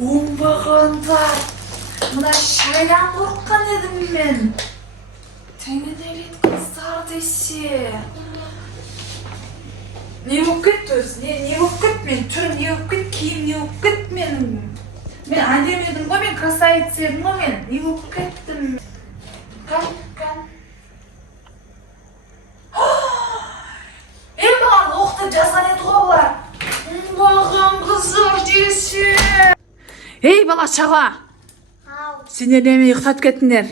Оңбағандар. Мына шайдан қорыққан едім мен. Теңенелет қыздар десе. Не болып кетті өзі? Не болып кетті мен? Түрім не болып кетті? Киім не болып кетті менің? Мен әдем едім ғой, мен красавица едім ғой мен. Не болып кеттім? Қан. Маған оқты жазған еді ғой бұлар. Оңбаған қыздар десе. Ей, бала шаға! Сендер неме ұйықтап кеттіңдер?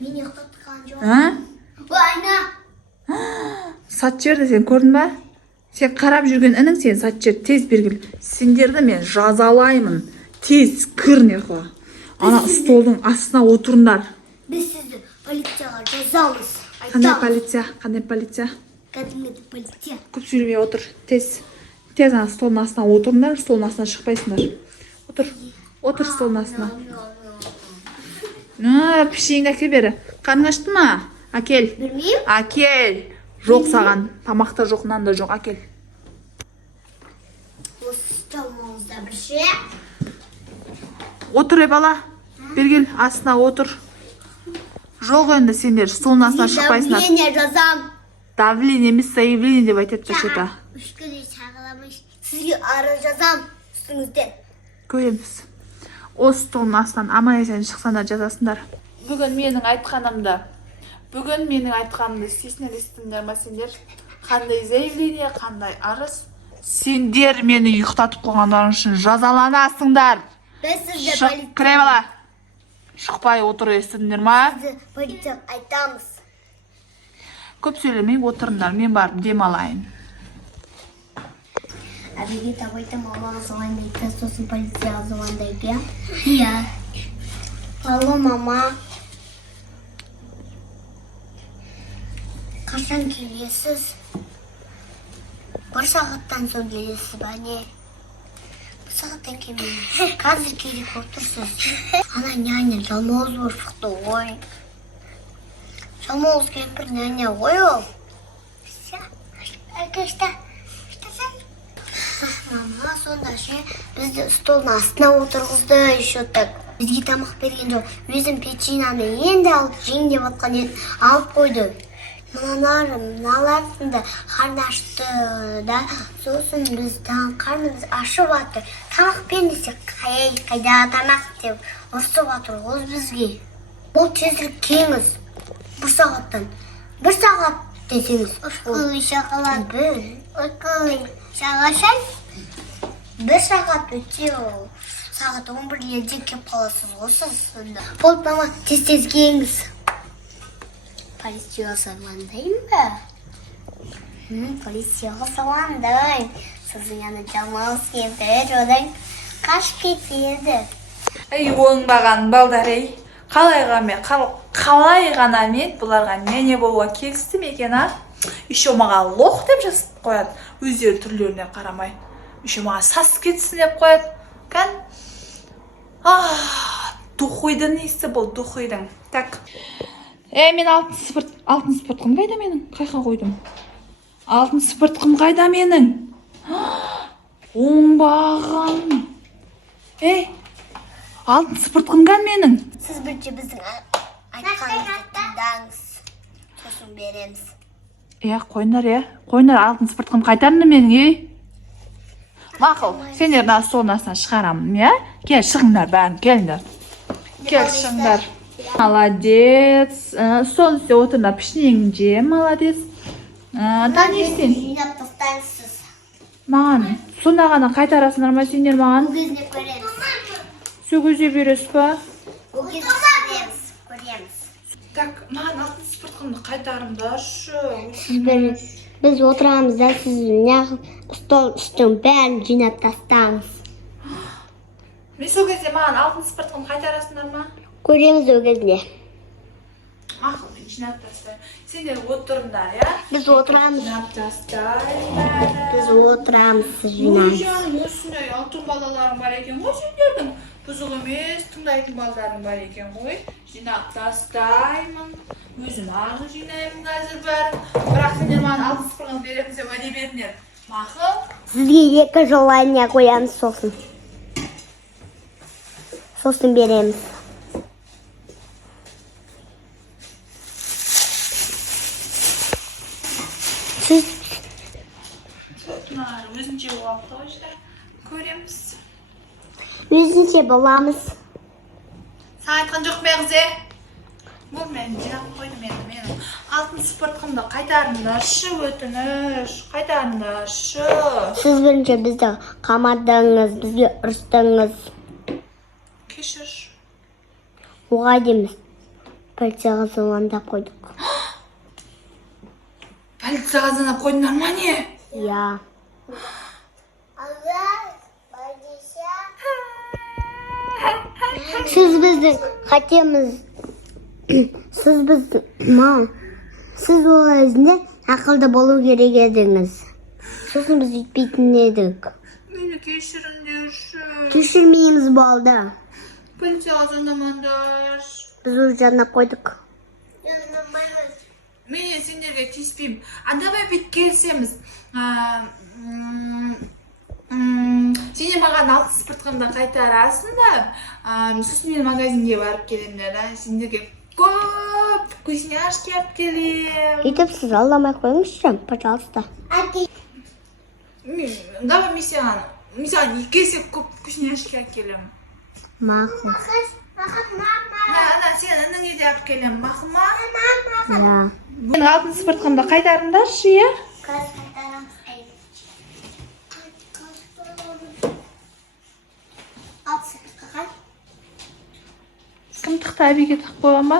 Мен ұйықтатқан жоқ. Айна! Сат жерді сен көрдің ба? Сен қарап жүрген інің сен сат жерді тез бергіл. Сендерді мен жазалаймын. Тез кіріңдер қой. Ана столдың астына отырыңдар. Біз сізді полицияға жазамыз. Қандай полиция? Қандай полиция? Кәдімгі полиция. Көп сөйлемей отыр. Тез ана столдың астына отырыңдар, столдың астына шықпайсыңдар. Отыр столдың астына. Пішейіңді әкел бері. Қарның ашты ма? Әкел. Білмеймін. Әкел. Жоқ саған. Тамақта жоқ, нанда жоқ. Әкел. Осы столыңызда бір ше. Отыр бала. Бергел, астына отыр. Жоқ енді сендер столдың астына шықпайсыңдар. Давление жазам. Давление емес, заявление деп айтады Шета. Үш күнде шағаламыш. Сізге арыз жазам үстіңізден. Көреміз. Осы столдың астынан аман-есен шықсаңдар жазасыңдар. Бүгін менің айтқанымды істейсіңдер, естіңдер ма сендер? Қандай заявление, қандай арыз? Сендер мені ұйықтатып қойғандарың үшін жазаланасыңдар. Біз сізді Шық, кіре бала. Шықпай отыр, естіңдер ма? Сізді полицияға айтамыз. Көп сөйлемей отырыңдар, мен барып демалайын. Әбеге табайты мамаға звондайды, сосын полицияға звондайды, иә? Алло, мама. Қашан келесіз? Бір сағаттан соң келесіз ба, не? Бір сағаттан келмеймін. Қазір керек отырсыз. Ана няня жалмауыз болып шықты ғой. Жалмауыз кемпір няня ғой ол. Все, arkadaşlar. Мама, сонда ше, бізді столдың астына отырғызды, еще так. Бізге тамақ берген жоқ. Өзім печеньені енді алып жейін деп отқан еді, алып қойды. Мыналардың да қарны ашты да, сосын біз қарнымыз ашып жатыр. Тамақ берін десек, қайда тамақ деп ұрсып жатыр ғой бізге. Ол тезірек келіңіз. Бір сағаттан. Бір сағат десеңіз. Ұшқылы шақалат. Ұшқылы шағашай. Бір сағат өте ол. Сағат 11-де кеп қаласыз ғосыз. Болды, мама, тез-тез келіңіз. Полицияға звондайын ба? Полицияға звондайын. Сіздің яны жалмауыз кемпір, одан қашып кетеді. Ей, оңбаған балдар, ей. Қалай ғана мен бұларға не болуға келістім екен, а? Еще маған лох деп жазып қояды. Өздері түрлеріне қарамай. Еще маған сас кетсін деп қояды. Кән? Дұхойдың несі бұл, дұхойдың. Так. Мен алтын спорткым қайда менің? Қайқа қойдым? Алтын спорткым қайда менің? Оңбаған. Алтын спорткымға менің? Сіз бірінші біздің айтқанымызды тыңдаңыз. Сосын береміз. Қойындар алтын спорткым қайтарынды менің, Мақыл, сендер столдың астынан шығарамын, Кел, шығыңдар бәрін, келіңдер. Кел, шығыңдар. Молодец. Стол үсте отырыңдар, пішінеңін же, молодец. Танесің. Жинап тастайсыз. Маған, сонда ғана қайтарасыңдар ма сендер маған? Ол кезінде көреміз. Сөгөзе бересіз ба? Ол кезде көреміз. Так, маған алтын спорткымды қайтарыңдаршы. Біз отырамыз да сіз стол үстін бәрін жинап тастаңыз. Мен сол кезде маған алтын спорткым қайтарасыңдар ма? Көреміз ол кезде. Мақыл, мен жинап тастайым. Сендер отырыңдар, Біз отырамыз. Жинап тастайым. Біз отырамыз, сіз жинаңыз. Жаным, осындай алтын балаларың бар екен ғой сендердің. Бұзық емес, тыңдайтын балаларың бар екен ғой. Жинап тастаймын. Өзім ағы жинаймын қазір бәрін. Бірақ сендер маған алтын спорткым береміз деп уәде беріңдер. Мақыл? Сізге 2 желание қоямыз сосын. сосын береміз. Сіз Өзінше уақыт ойшыда көреміз. өзінше боламыз. Саған айтқан жоқ па қызы? Бұл мен жинап қойдым енді менің алтын спорткамды қайтарыңдаршы, өтініш, қайтарыңдаршы. Сіз бірінші бізді қамадыңыз, бізге ұрыстыңыз. Кешір. Оғай дейміз. Полицияға звондап қойдық. Полицияға звондап қойдыңдар ма не? Иә. Сіз біздің қатеміз. Сіз ол өзінде ақылды болу керек едіңіз. Сосын біз үйтпейтін едік. Мені кешіріңдерші. Кешірмейміз болды. Полицияға звондамаңдар. Біз уже жаднап қойдық. Мен сендерге тиіспеймін. Давай бүйтіп келісеміз. Сендер маған алтын спорткамды қайтарасыңдар. Сосын мен магазинге барып келемін. Сендерге көп вкусняшки алып келем. Өйтіп сіз алдамай қойыңызшы, пожалуйста. Давай мен саған екі есе көп вкусняшки алып келем. Мақұл. Ана сен ініңе де алып келем. Мақұл ма? Иә. Мен алтын спорткамды қайтарыңдаршы, иә? Кім тықты, әбеге тық болған ба?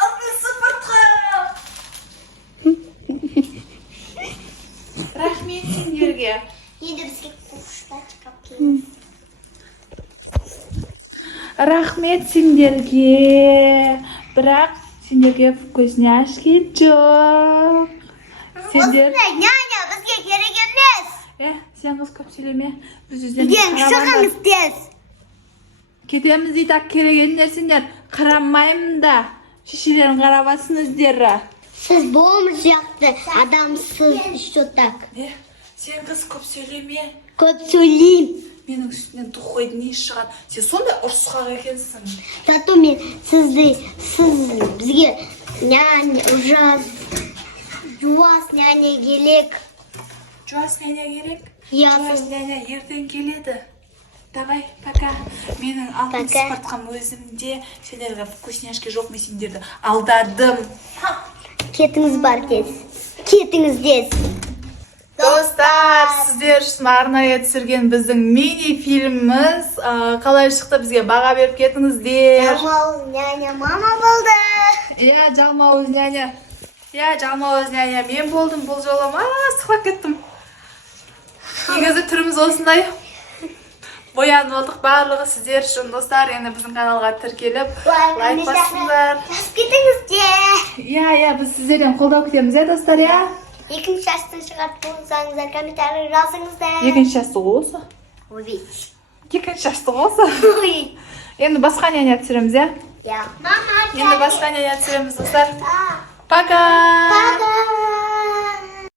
Алтын спорткам! Рахмет сендерге. Енді бізге қоқышта шығып келеміз. Рахмет сендерге. Бірақ сендерге вкусняшки жоқ. Сендер... Няня, бізге керек емес. Сен қыз көп сөйлеме. Біз өздерін Шығыңыз тез. Кетеміз дейді керегендер сендер. Қарамаймын да. Шешелерін қарабасын өздері. Сіз болмыз жақты адамсыз еще так. Сен қыз көп сөйлеме. Көп сөйлейм. Менің үстінен духойды не шығады. Сен сондай ұрысқақ екенсің. Зато мен сіз бізге няня, жуас няня керек. Жуас няня керек? Иә. Жуас няня ертең келеді. Давай, пока. Менің алтын спорткам өзімде. Сендерге вкусняшки жоқ, мен сендерді алдадым. Кетіңіз бар тез. Кетіңіз тез. Достар, сіздер үшін арнайы түсірген біздің мини-фильміміз қалай шықты, бізге баға беріп кетіңіздер. Жалмауыз няня мама болды. Иә, жалмауыз няня. Мен болдым бұл жолы. Сықлап кеттім. Негізі түріміз осындай. Боянып алдық барлығы сіздер үшін, достар. Енді біздің каналға тіркеліп, лайк басыңдар. Жазып кетіңіздер. Иә, біз сіздерден қолдау күтеміз, достар, иә? Екінші шашты шығарып болсаңыздар, комментарий жазыңыздар. Екінші шашты осы. Енді басқа няня түсіреміз, иә? Иә. Мама, Енді басқа няня түсіреміз, достар. Пока!